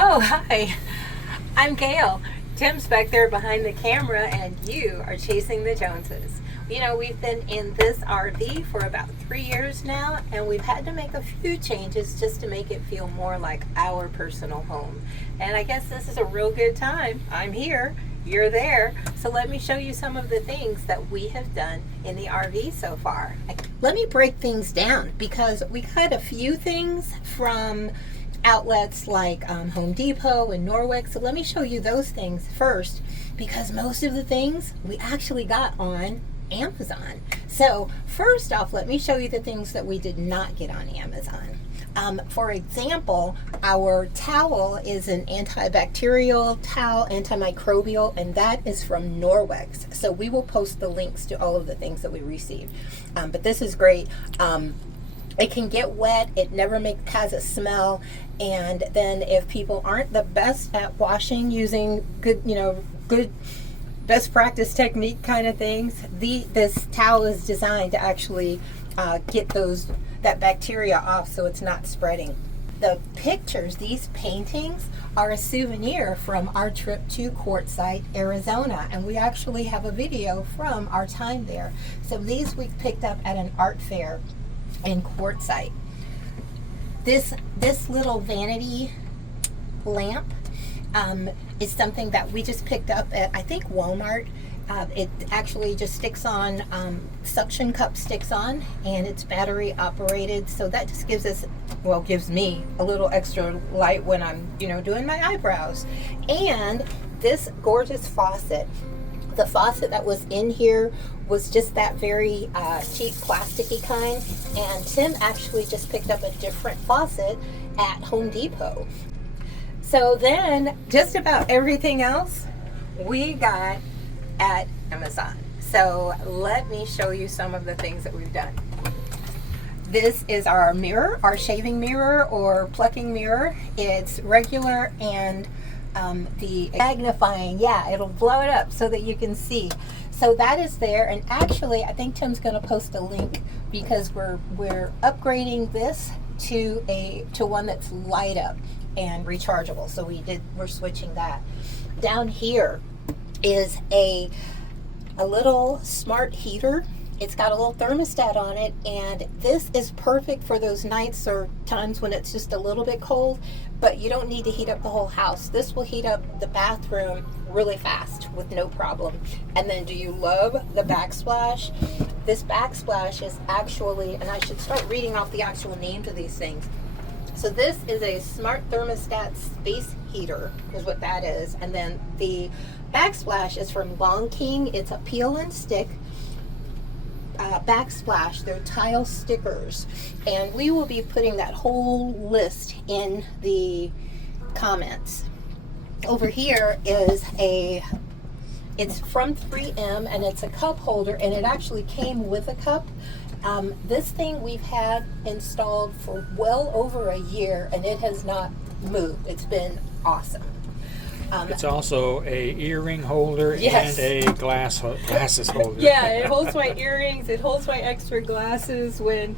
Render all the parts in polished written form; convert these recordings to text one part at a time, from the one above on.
Oh, hi. I'm Gail. Tim's back there behind the camera, and you are chasing the Joneses. You know, we've been in this RV for about 3 years now, and we've had to make a few changes just to make it feel more like our personal home. And I guess this is a real good time. I'm here, you're there. So let me show you some of the things that we have done in the RV so far. Let me break things down because we got a few things from outlets like Home Depot and Norwich. So let me show you those things first, because most of the things we actually got on Amazon. So first off, let me show you the things that we did not get on Amazon. For example, our towel is an antibacterial towel, antimicrobial, and that is from Norwich. So we will post the links to all of the things that we received. But this is great. It can get wet, it never has a smell, and then if people aren't the best at washing using good best practice technique kind of things, this towel is designed to actually get that bacteria off so it's not spreading. The pictures, these paintings, are a souvenir from our trip to Quartzsite, Arizona, and we actually have a video from our time there. So these we picked up at an art fair in Quartzsite. This little vanity lamp is something that we just picked up at, I think, Walmart. It actually just sticks on, suction cup sticks on, and it's battery operated, so that just gives me a little extra light when I'm doing my eyebrows. And this gorgeous faucet, the faucet that was in here was just that very cheap plasticky kind, and Tim actually just picked up a different faucet at Home Depot. So then just about everything else we got at Amazon. So let me show you some of the things that we've done. This is our mirror, our shaving mirror or plucking mirror. It's regular and the magnifying, yeah, it'll blow it up so that you can see. So that is there, and actually I think Tim's going to post a link because we're upgrading this to one that's light up and rechargeable. So we're switching that. Down here is a little smart heater. It's got a little thermostat on it, and this is perfect for those nights or times when it's just a little bit cold, but you don't need to heat up the whole house. This will heat up the bathroom really fast with no problem. And then do you love the Backsplash? This Backsplash is actually, and I should start reading off the actual name to these things. So this is a smart thermostat space heater is what that is. And then the Backsplash is from LONGKING. It's a peel and stick Backsplash. They're tile stickers, and we will be putting that whole list in the comments. Over here is it's from 3M, and it's a cup holder, and it actually came with a cup. This thing we've had installed for well over a year, and it has not moved. It's been awesome. It's also a earring holder, yes, and a glasses holder. Yeah, it holds my earrings. It holds my extra glasses when,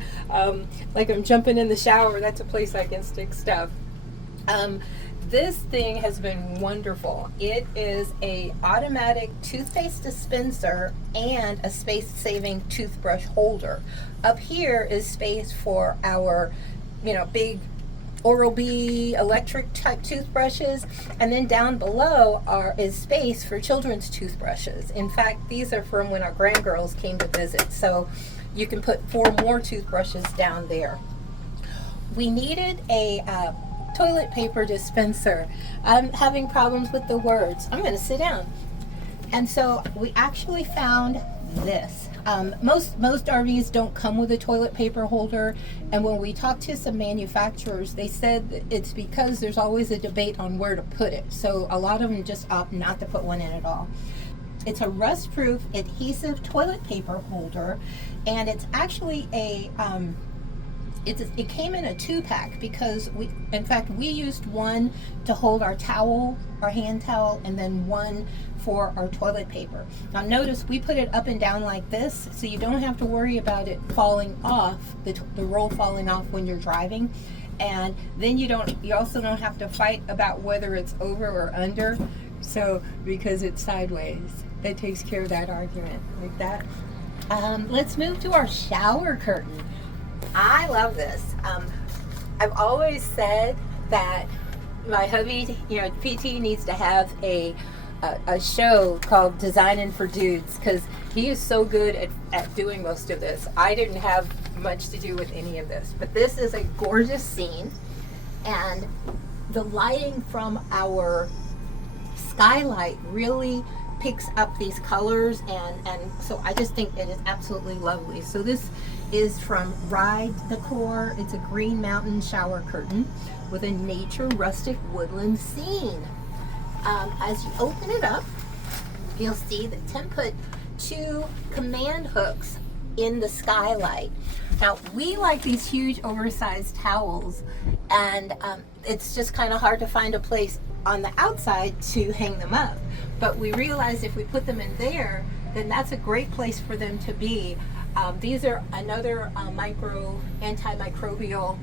like, I'm jumping in the shower. That's a place I can stick stuff. This thing has been wonderful. It is a automatic toothpaste dispenser and a space-saving toothbrush holder. Up here is space for our, big Oral-B electric type toothbrushes, and then down below is space for children's toothbrushes. In fact, these are from when our grandgirls came to visit, so you can put 4 more toothbrushes down there. We needed a toilet paper dispenser. I'm having problems with the words. I'm going to sit down. And so we actually found this. Most RVs don't come with a toilet paper holder, and when we talked to some manufacturers, they said that it's because there's always a debate on where to put it. So a lot of them just opt not to put one in at all. It's a rust-proof adhesive toilet paper holder, and it's actually it came in a 2-pack because we used one to hold our towel, our hand towel, and then one for our toilet paper. Now notice we put it up and down like this, so you don't have to worry about it falling off, the roll falling off when you're driving. And then you also don't have to fight about whether it's over or under, so because it's sideways. That takes care of that argument like that. Let's move to our shower curtain. I love this. I've always said that my hubby, PT needs to have a show called Designing for Dudes, because he is so good at doing most of this. I didn't have much to do with any of this, but this is a gorgeous scene, and the lighting from our skylight really picks up these colors, and so I just think it is absolutely lovely. So this is from Ride Decor. It's a Green Mountain shower curtain with a nature rustic woodland scene. As you open it up, you'll see that Tim put 2 command hooks in the skylight. Now we like these huge oversized towels, and it's just kind of hard to find a place on the outside to hang them up, but we realized if we put them in there, then that's a great place for them to be. These are another antimicrobial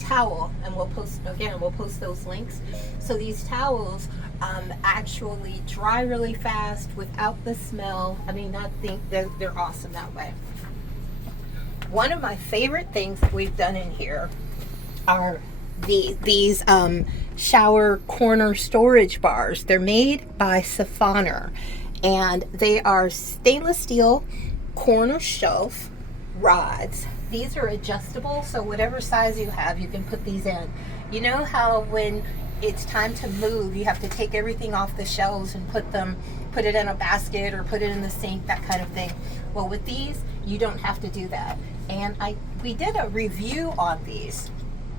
towel, and we'll post those links. So these towels actually dry really fast without the smell. I mean, I think they're awesome that way. One of my favorite things that we've done in here are these shower corner storage bars. They're made by Siphoner, and they are stainless steel corner shelf rods. These are adjustable, so whatever size you have, you can put these in. You know how when it's time to move, you have to take everything off the shelves and put it in a basket or put it in the sink, that kind of thing. Well, with these, you don't have to do that. And we did a review on these,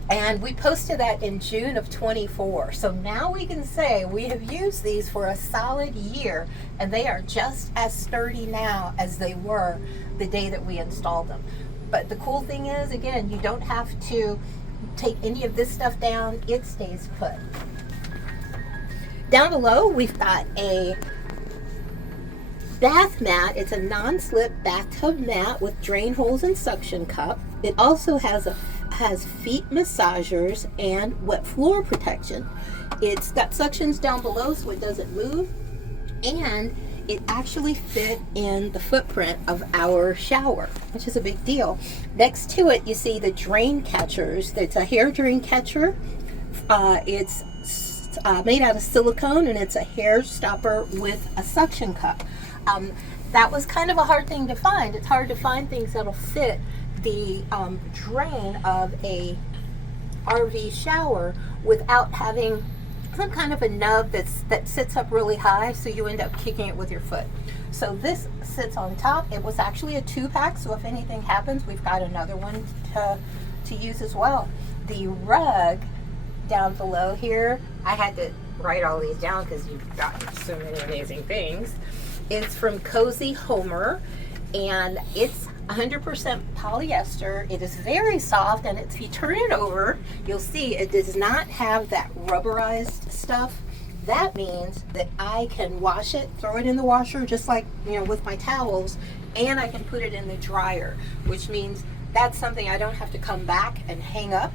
and we posted that in June of 24. So now we can say we have used these for a solid year, and they are just as sturdy now as they were the day that we installed them. But the cool thing is, again, you don't have to take any of this stuff down. It stays put. Down below, we've got a bath mat. It's a non-slip bathtub mat with drain holes and suction cup. It also has feet massagers and wet floor protection. It's got suctions down below so it doesn't move, and it actually fit in the footprint of our shower, which is a big deal. Next to it, you see the drain catchers. It's a hair drain catcher. It's made out of silicone, and it's a hair stopper with a suction cup. That was kind of a hard thing to find. It's hard to find things that'll fit the drain of a RV shower without having some kind of a nub that sits up really high, so you end up kicking it with your foot. So this sits on top. It was actually a 2-pack, so if anything happens, we've got another one to use as well. The rug down below here, I had to write all these down because you've got so many amazing things. It's from Cozy Homer, and it's 100% polyester. It is very soft, and if you turn it over, you'll see it does not have that rubberized stuff. That means that I can wash it, throw it in the washer just like, with my towels, and I can put it in the dryer, which means that's something I don't have to come back and hang up.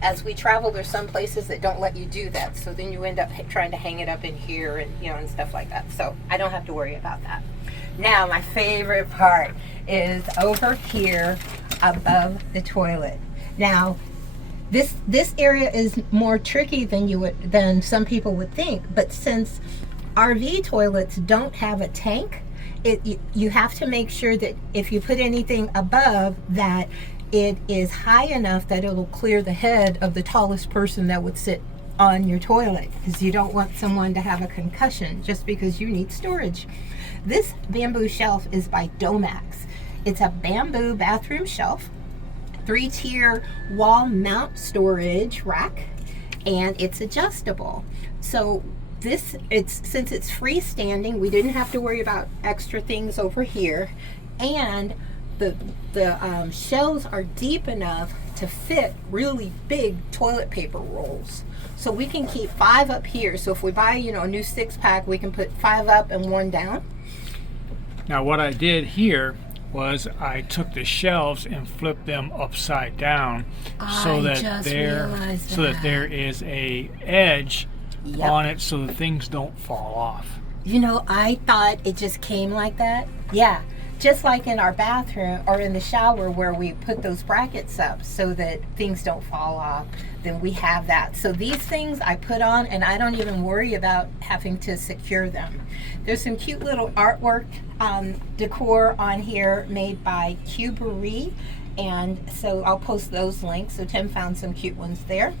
As we travel, there's some places that don't let you do that, so then you end up trying to hang it up in here and and stuff like that. So I don't have to worry about that. Now my favorite part is over here above the toilet. Now this area is more tricky than some people would think, but since RV toilets don't have a tank, you have to make sure that if you put anything above that, it is high enough that it'll clear the head of the tallest person that would sit on your toilet because you don't want someone to have a concussion just because you need storage. This bamboo shelf is by Domax. It's a bamboo bathroom shelf, 3-tier wall mount storage rack, and it's adjustable. So since it's freestanding, we didn't have to worry about extra things over here, and the shelves are deep enough to fit really big toilet paper rolls. So we can keep 5 up here. So if we buy, a new 6-pack, we can put 5 up and 1 down. Now what I did here was I took the shelves and flipped them upside down so that there is a edge on it so that things don't fall off. I thought it just came like that. Yeah, just like in our bathroom or in the shower where we put those brackets up so that things don't fall off, then we have that. So these things I put on and I don't even worry about having to secure them. There's some cute little artwork decor on here made by Cubery, and so I'll post those links. So Tim found some cute ones there.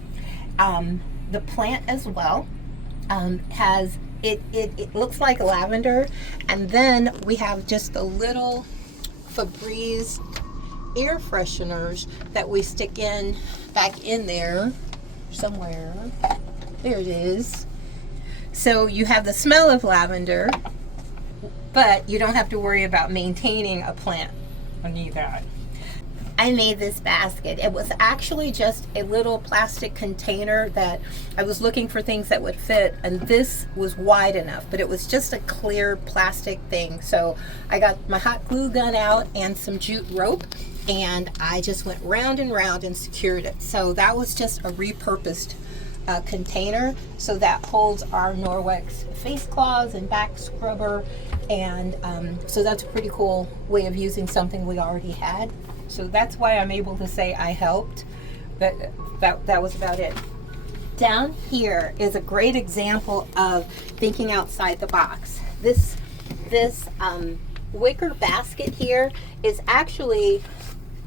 The plant as well has it looks like lavender, and then we have just the little Febreze air fresheners that we stick in back in there somewhere. There it is. So you have the smell of lavender, but you don't have to worry about maintaining a plant. I need that. I made this basket. It was actually just a little plastic container that I was looking for things that would fit, and this was wide enough, but it was just a clear plastic thing. So I got my hot glue gun out and some jute rope, and I just went round and round and secured it. So that was just a repurposed container. So that holds our Norwex face cloths and back scrubber, and so that's a pretty cool way of using something we already had. So that's why I'm able to say I helped. That was about it. Down here is a great example of thinking outside the box. This wicker basket here is actually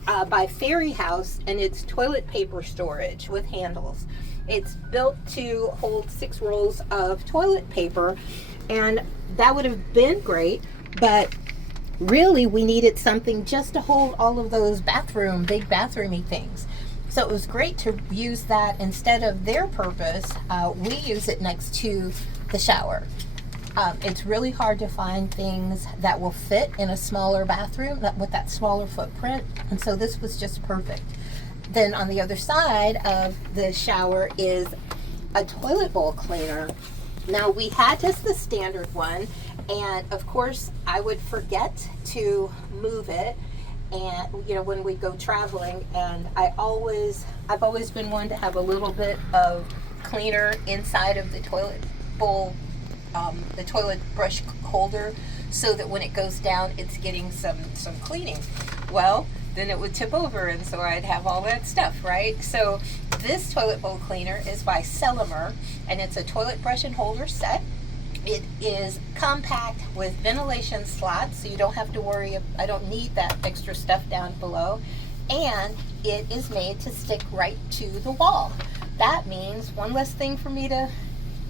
by Fairy House, and it's toilet paper storage with handles. It's built to hold 6 rolls of toilet paper, and that would have been great, but really we needed something just to hold all of those big bathroomy things. So it was great to use that instead of their purpose. We use it next to the shower. It's really hard to find things that will fit in a smaller bathroom with that smaller footprint, and so this was just perfect. Then on the other side of the shower is a toilet bowl cleaner. Now we had just the standard one, and of course I would forget to move it, and when we go traveling, and I've always been one to have a little bit of cleaner inside of the toilet bowl, the toilet brush holder, so that when it goes down it's getting some cleaning. Well, then it would tip over, and so I'd have all that stuff, right? So this toilet bowl cleaner is by Celimer, and it's a toilet brush and holder set. It is compact with ventilation slots, so you don't have to worry. I don't need that extra stuff down below, and it is made to stick right to the wall. That means one less thing for me to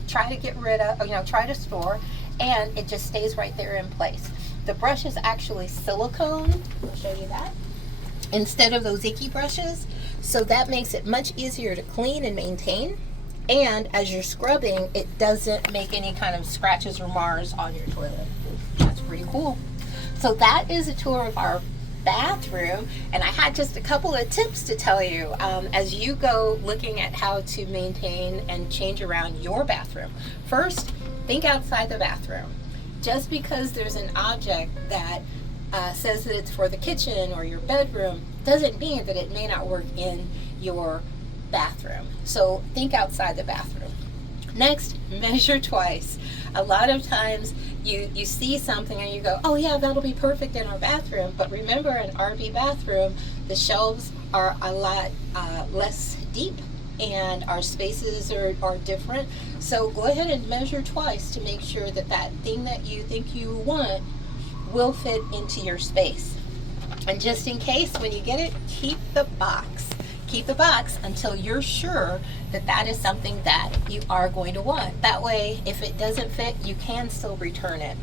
try to get rid of, try to store, and it just stays right there in place. The brush is actually silicone. I'll show you that, instead of those icky brushes, so that makes it much easier to clean and maintain. And as you're scrubbing, it doesn't make any kind of scratches or mars on your toilet. That's pretty cool. So that is a tour of our bathroom, and I had just a couple of tips to tell you as you go looking at how to maintain and change around your bathroom. First, think outside the bathroom. Just because there's an object that says that it's for the kitchen or your bedroom doesn't mean that it may not work in your bathroom. So think outside the bathroom. Next, measure twice. A lot of times you see something and you go, oh yeah, that'll be perfect in our bathroom. But remember, an RV bathroom, the shelves are a lot less deep, and our spaces are different. So go ahead and measure twice to make sure that that thing that you think you want will fit into your space. And just in case, when you get it, keep the box. keep the box until you're sure that that is something that you are going to want. That way, if it doesn't fit, you can still return it.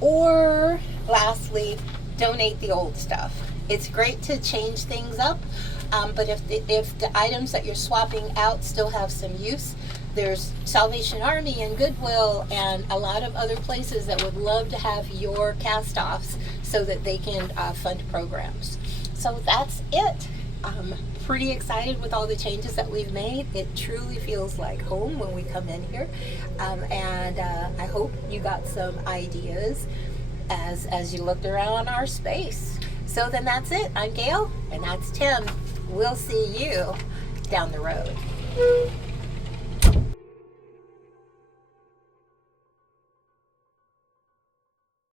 Or lastly, donate the old stuff. It's great to change things up, but if the items that you're swapping out still have some use, there's Salvation Army and Goodwill and a lot of other places that would love to have your cast-offs so that they can fund programs. So that's it. I'm pretty excited with all the changes that we've made. It truly feels like home when we come in here. And I hope you got some ideas as you looked around our space. So then that's it. I'm Gail, and that's Tim. We'll see you down the road.